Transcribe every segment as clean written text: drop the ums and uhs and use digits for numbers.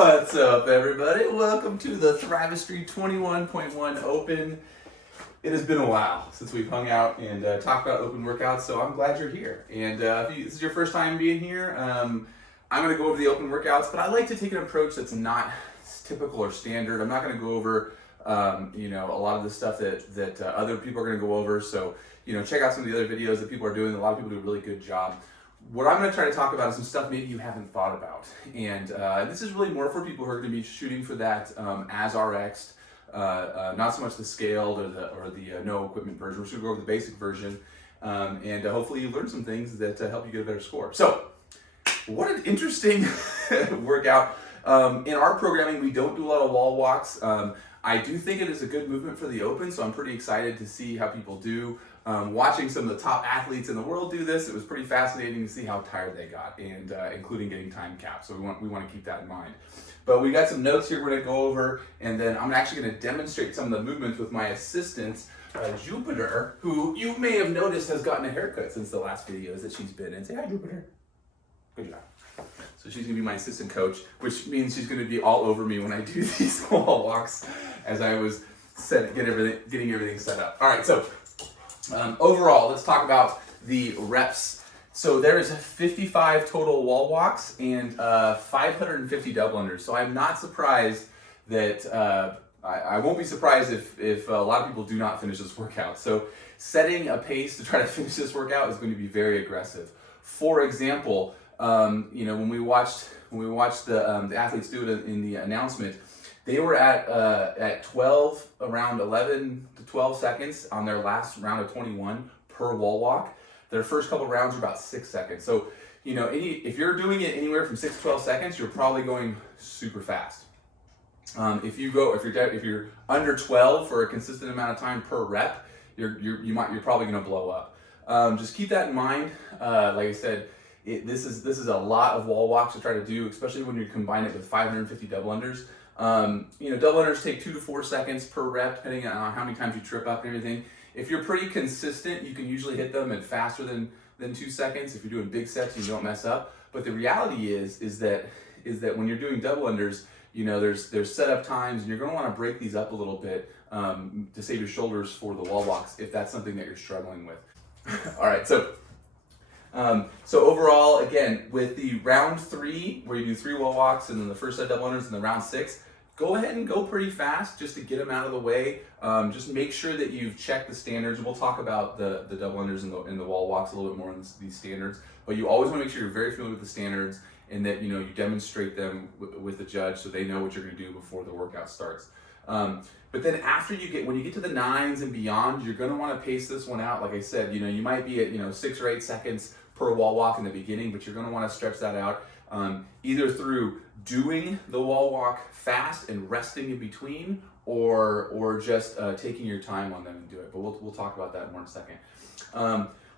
What's up, everybody? Welcome to the Thrivistry 21.1 Open. It has been a while since we've hung out and talked about open workouts, so I'm glad you're here. And if this is your first time being here, I'm going to go over the open workouts, but I like to take an approach that's not typical or standard. I'm not going to go over a lot of the stuff that other people are going to go over. So check out some of the other videos that people are doing. A lot of people do a really good job. What I'm going to try to talk about is some stuff maybe you haven't thought about. And this is really more for people who are going to be shooting for that as RX'd, not so much the scaled or the no equipment version. We're just going to go over the basic version. And hopefully you learn some things that help you get a better score. So what an interesting workout. In our programming, we don't do a lot of wall walks. I do think it is a good movement for the open, so I'm pretty excited to see how people do. Watching some of the top athletes in the world do this, it was pretty fascinating to see how tired they got, and including getting time capped. So we want to keep that in mind. But we got some notes here we're going to go over, and then I'm actually going to demonstrate some of the movements with my assistant, Jupiter, who you may have noticed has gotten a haircut since the last videos that she's been in. Say hi, Jupiter. Good job. So she's going to be my assistant coach, which means she's going to be all over me when I do these wall walks as I was getting everything set up. All right, so overall, let's talk about the reps. So there is 55 total wall walks and 550 double unders. So I'm not surprised that, I won't be surprised if a lot of people do not finish this workout. So setting a pace to try to finish this workout is going to be very aggressive. For example, when we watched the athletes do it in the announcement, they were at 12, around 11 to 12 seconds on their last round of 21 per wall walk. Their first couple rounds are about 6 seconds. So, if you're doing it anywhere from 6 to 12 seconds, you're probably going super fast. If you're under 12 for a consistent amount of time per rep, you're probably going to blow up. Just keep that in mind. Like I said, this is a lot of wall walks to try to do, especially when you combine it with 550 double unders. Double unders take 2 to 4 seconds per rep, depending on how many times you trip up and everything. If you're pretty consistent, you can usually hit them at faster than 2 seconds. If you're doing big sets, you don't mess up. But the reality is that when you're doing double unders, there's setup times, and you're going to want to break these up a little bit to save your shoulders for the wall walks if that's something that you're struggling with. All right, so overall, again, with the round 3, where you do 3 wall walks and then the first set double unders, and the round 6, go ahead and go pretty fast just to get them out of the way. Just make sure that you've checked the standards. We'll talk about the double unders and the wall walks a little bit more in these standards, but you always want to make sure you're very familiar with the standards and that you demonstrate them with the judge so they know what you're going to do before the workout starts. But then when you get to the 9s and beyond, you're going to want to pace this one out. Like I said, you might be at 6 or 8 seconds per wall walk in the beginning, but you're going to want to stretch that out either through doing the wall walk fast and resting in between, or just taking your time on them and do it. But we'll talk about that more in a second.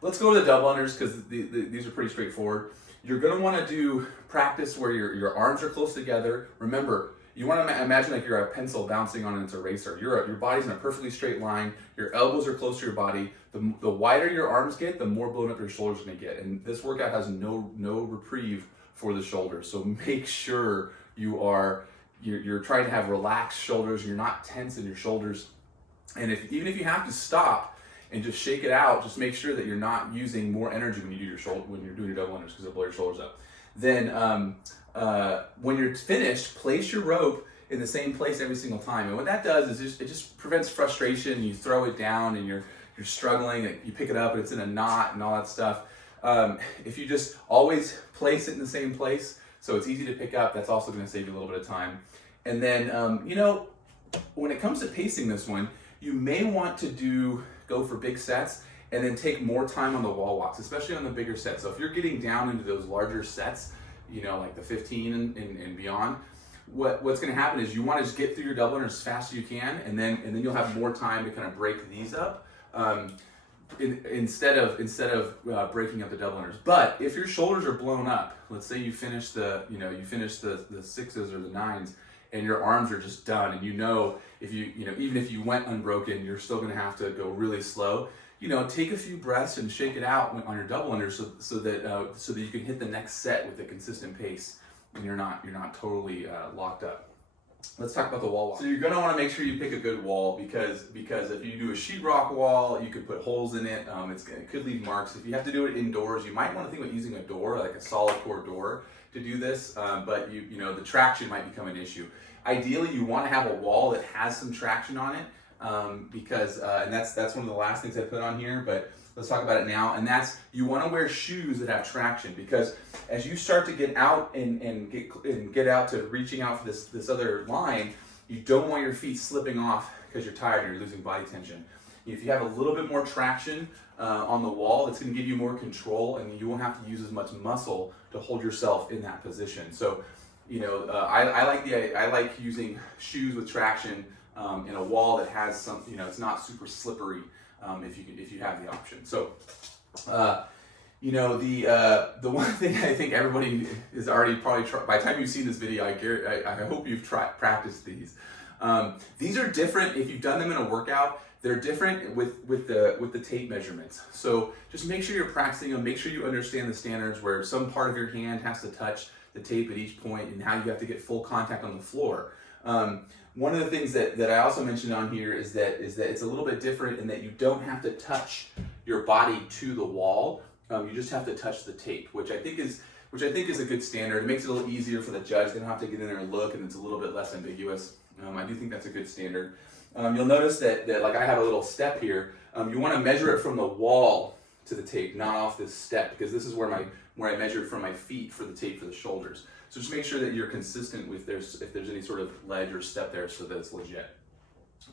Let's go to the double unders because these are pretty straightforward. You're going to want to do practice where your arms are close together. Remember, you want to imagine like you're a pencil bouncing on an eraser. Your body's in a perfectly straight line. Your elbows are close to your body. The wider your arms get, the more blown up your shoulders are going to get. And this workout has no reprieve for the shoulders. So make sure you're trying to have relaxed shoulders. You're not tense in your shoulders. And even if you have to stop and just shake it out, just make sure that you're not using more energy when you're doing your double unders, because it'll blow your shoulders up. Then when you're finished, place your rope in the same place every single time. And what that does is it just prevents frustration. You throw it down and you're struggling, and you pick it up and it's in a knot and all that stuff. If you just always place it in the same place, so it's easy to pick up, that's also going to save you a little bit of time. And then, when it comes to pacing this one, you may want to go for big sets and then take more time on the wall walks, especially on the bigger sets. So if you're getting down into those larger sets, like the 15 and beyond, what's going to happen is you want to just get through your double unders as fast as you can, and then you'll have more time to kind of break these up. Instead of breaking up the double unders. But if your shoulders are blown up, let's say you finish the 6s or the 9s, and your arms are just done, and even if you went unbroken, you're still going to have to go really slow. Take a few breaths and shake it out on your double unders so that you can hit the next set with a consistent pace. and you're not totally locked up. Let's talk about the wall walk. So you're going to want to make sure you pick a good wall because if you do a sheetrock wall, you could put holes in it. It could leave marks. If you have to do it indoors, you might want to think about using a door, like a solid core door, to do this. But you know the traction might become an issue. Ideally, you want to have a wall that has some traction on it because and that's one of the last things I put on here. But let's talk about it now. And that's, you want to wear shoes that have traction, because as you start to get out and get out to reaching out for this other line, you don't want your feet slipping off because you're tired and you're losing body tension. If you have a little bit more traction on the wall, it's going to give you more control, and you won't have to use as much muscle to hold yourself in that position. So, you know, I like using shoes with traction in a wall that has some, you know, it's not super slippery. If you have the option. So, you know, the one thing I think everybody is already probably by the time you've seen this video, I hope you've practiced these. These are different if you've done them in a workout. They're different with the tape measurements. So just make sure you're practicing them. Make sure you understand the standards where some part of your hand has to touch the tape at each point, and how you have to get full contact on the floor. One of the things that I also mentioned on here is that it's a little bit different in that you don't have to touch your body to the wall. You just have to touch the tape, which I think is a good standard. It makes it a little easier for the judge. They don't have to get in there and look, and it's a little bit less ambiguous. I do think that's a good standard. You'll notice that like I have a little step here. You want to measure it from the wall to the tape, not off this step, because this is where I measured from my feet for the tape for the shoulders. So just make sure that you're consistent with if there's any sort of ledge or step there, so that it's legit.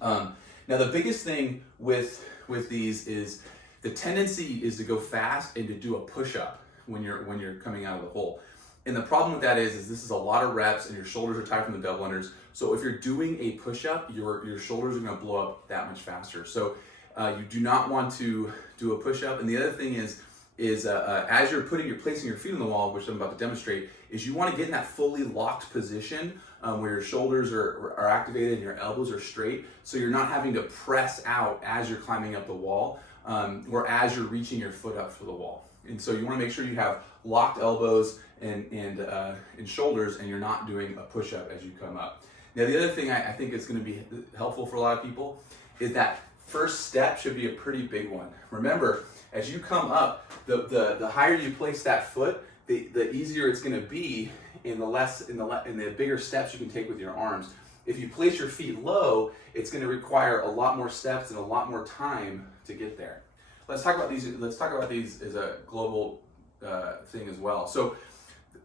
Now the biggest thing with these is the tendency is to go fast and to do a push-up when you're coming out of the hole. And the problem with that is this is a lot of reps and your shoulders are tired from the double unders. So if you're doing a push-up, your shoulders are going to blow up that much faster. So you do not want to do a push-up. And the other thing is as you're placing your feet on the wall, which I'm about to demonstrate, is you want to get in that fully locked position where your shoulders are activated and your elbows are straight, so you're not having to press out as you're climbing up the wall or as you're reaching your foot up for the wall. And so you want to make sure you have locked elbows and shoulders, and you're not doing a push-up as you come up. Now the other thing I think is going to be helpful for a lot of people is that first step should be a pretty big one. Remember, as you come up, the higher you place that foot, the easier it's going to be, and the bigger steps you can take with your arms. If you place your feet low, it's going to require a lot more steps and a lot more time to get there. Let's talk about these. Let's talk about these as a global thing as well. So,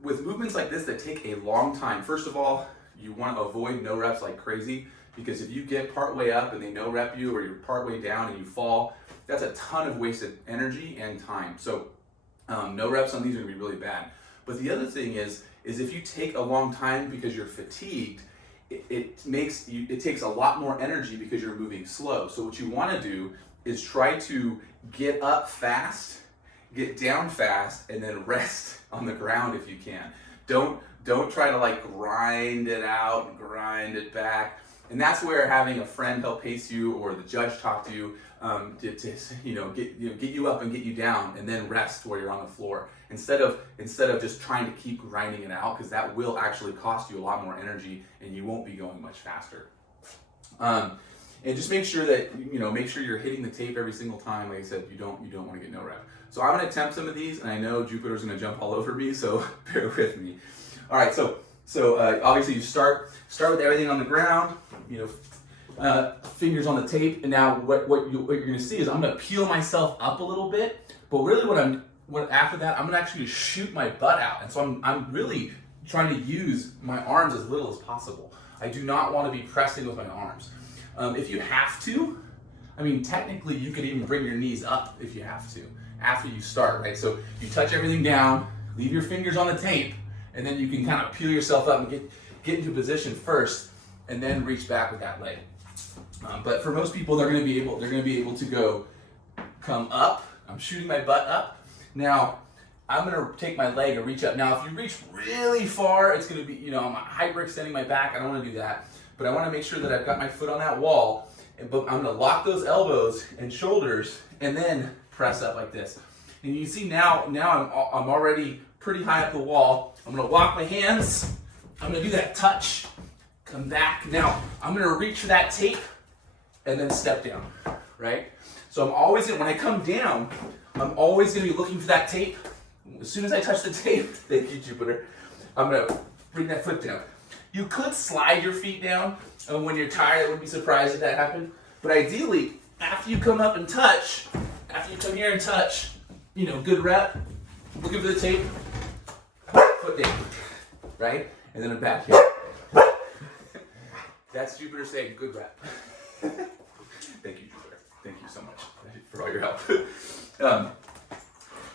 with movements like this that take a long time, first of all, you want to avoid no reps like crazy, because if you get part way up and they no rep you, or you're part way down and you fall, that's a ton of wasted energy and time. So no reps on these are going to be really bad. But the other thing is if you take a long time because you're fatigued, it takes a lot more energy because you're moving slow. So what you want to do is try to get up fast, get down fast, and then rest on the ground if you can. Don't try to like grind it out and grind it back. And that's where having a friend help pace you, or the judge talk to you, to get you up and get you down, and then rest where you're on the floor, instead of just trying to keep grinding it out, because that will actually cost you a lot more energy and you won't be going much faster. And just make sure that you're hitting the tape every single time. Like I said, you don't want to get no rep. So I'm going to attempt some of these, and I know Jupiter's going to jump all over me, so bear with me. All right, so obviously you start with everything on the ground, fingers on the tape, and now what you're going to see is I'm going to peel myself up a little bit, but really after that I'm going to actually shoot my butt out, and so I'm really trying to use my arms as little as possible. I do not want to be pressing with my arms. If you have to, technically you could even bring your knees up if you have to after you start, right? So you touch everything down, leave your fingers on the tape, and then you can kind of peel yourself up and get into position first, and then reach back with that leg. But for most people, they're going to be able to come up. I'm shooting my butt up. Now I'm going to take my leg and reach up. Now if you reach really far, it's going to be, I'm hyperextending my back. I don't want to do that, but I want to make sure that I've got my foot on that wall. But I'm going to lock those elbows and shoulders, and then press up like this. And you see now I'm already pretty high up the wall. I'm gonna lock my hands. I'm gonna do that touch, come back. Now, I'm gonna reach for that tape and then step down, right? So I'm always gonna, when I come down, I'm always gonna be looking for that tape. As soon as I touch the tape, thank you, Jupiter, I'm gonna bring that foot down. You could slide your feet down when you're tired. I wouldn't be surprised if that happened. But ideally, after you come up and touch, after you come here and touch, you know, good rep, looking for the tape, foot down, right? And then I'm back here. That's Jupiter saying, good rep. Thank you, Jupiter. Thank you so much for all your help.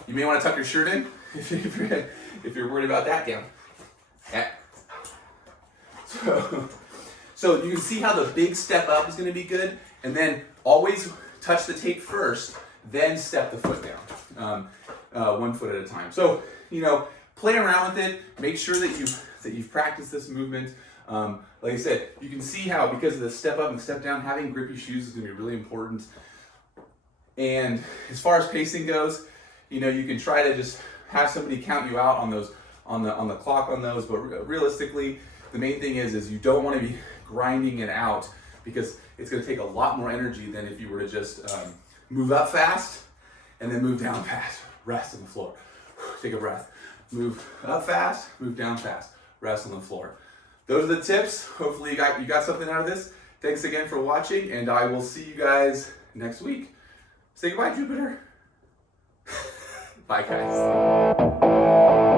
You may want to tuck your shirt in if you're worried about that down. Yeah. So you can see how the big step up is going to be good, and then always touch the tape first, then step the foot down, 1 foot at a time. So, you know, play around with it. Make sure that you've practiced this movement. Like I said, you can see how because of the step up and step down, having grippy shoes is going to be really important. And as far as pacing goes, you know, you can try to just have somebody count you out on those on the clock on those, but realistically, the main thing is you don't want to be grinding it out because it's going to take a lot more energy than if you were to just move up fast and then move down fast. Rest on the floor. Take a breath. Move up fast, move down fast. Rest on the floor. Those are the tips. Hopefully you got something out of this. Thanks again for watching, and I will see you guys next week. Say goodbye, Jupiter. Bye, guys.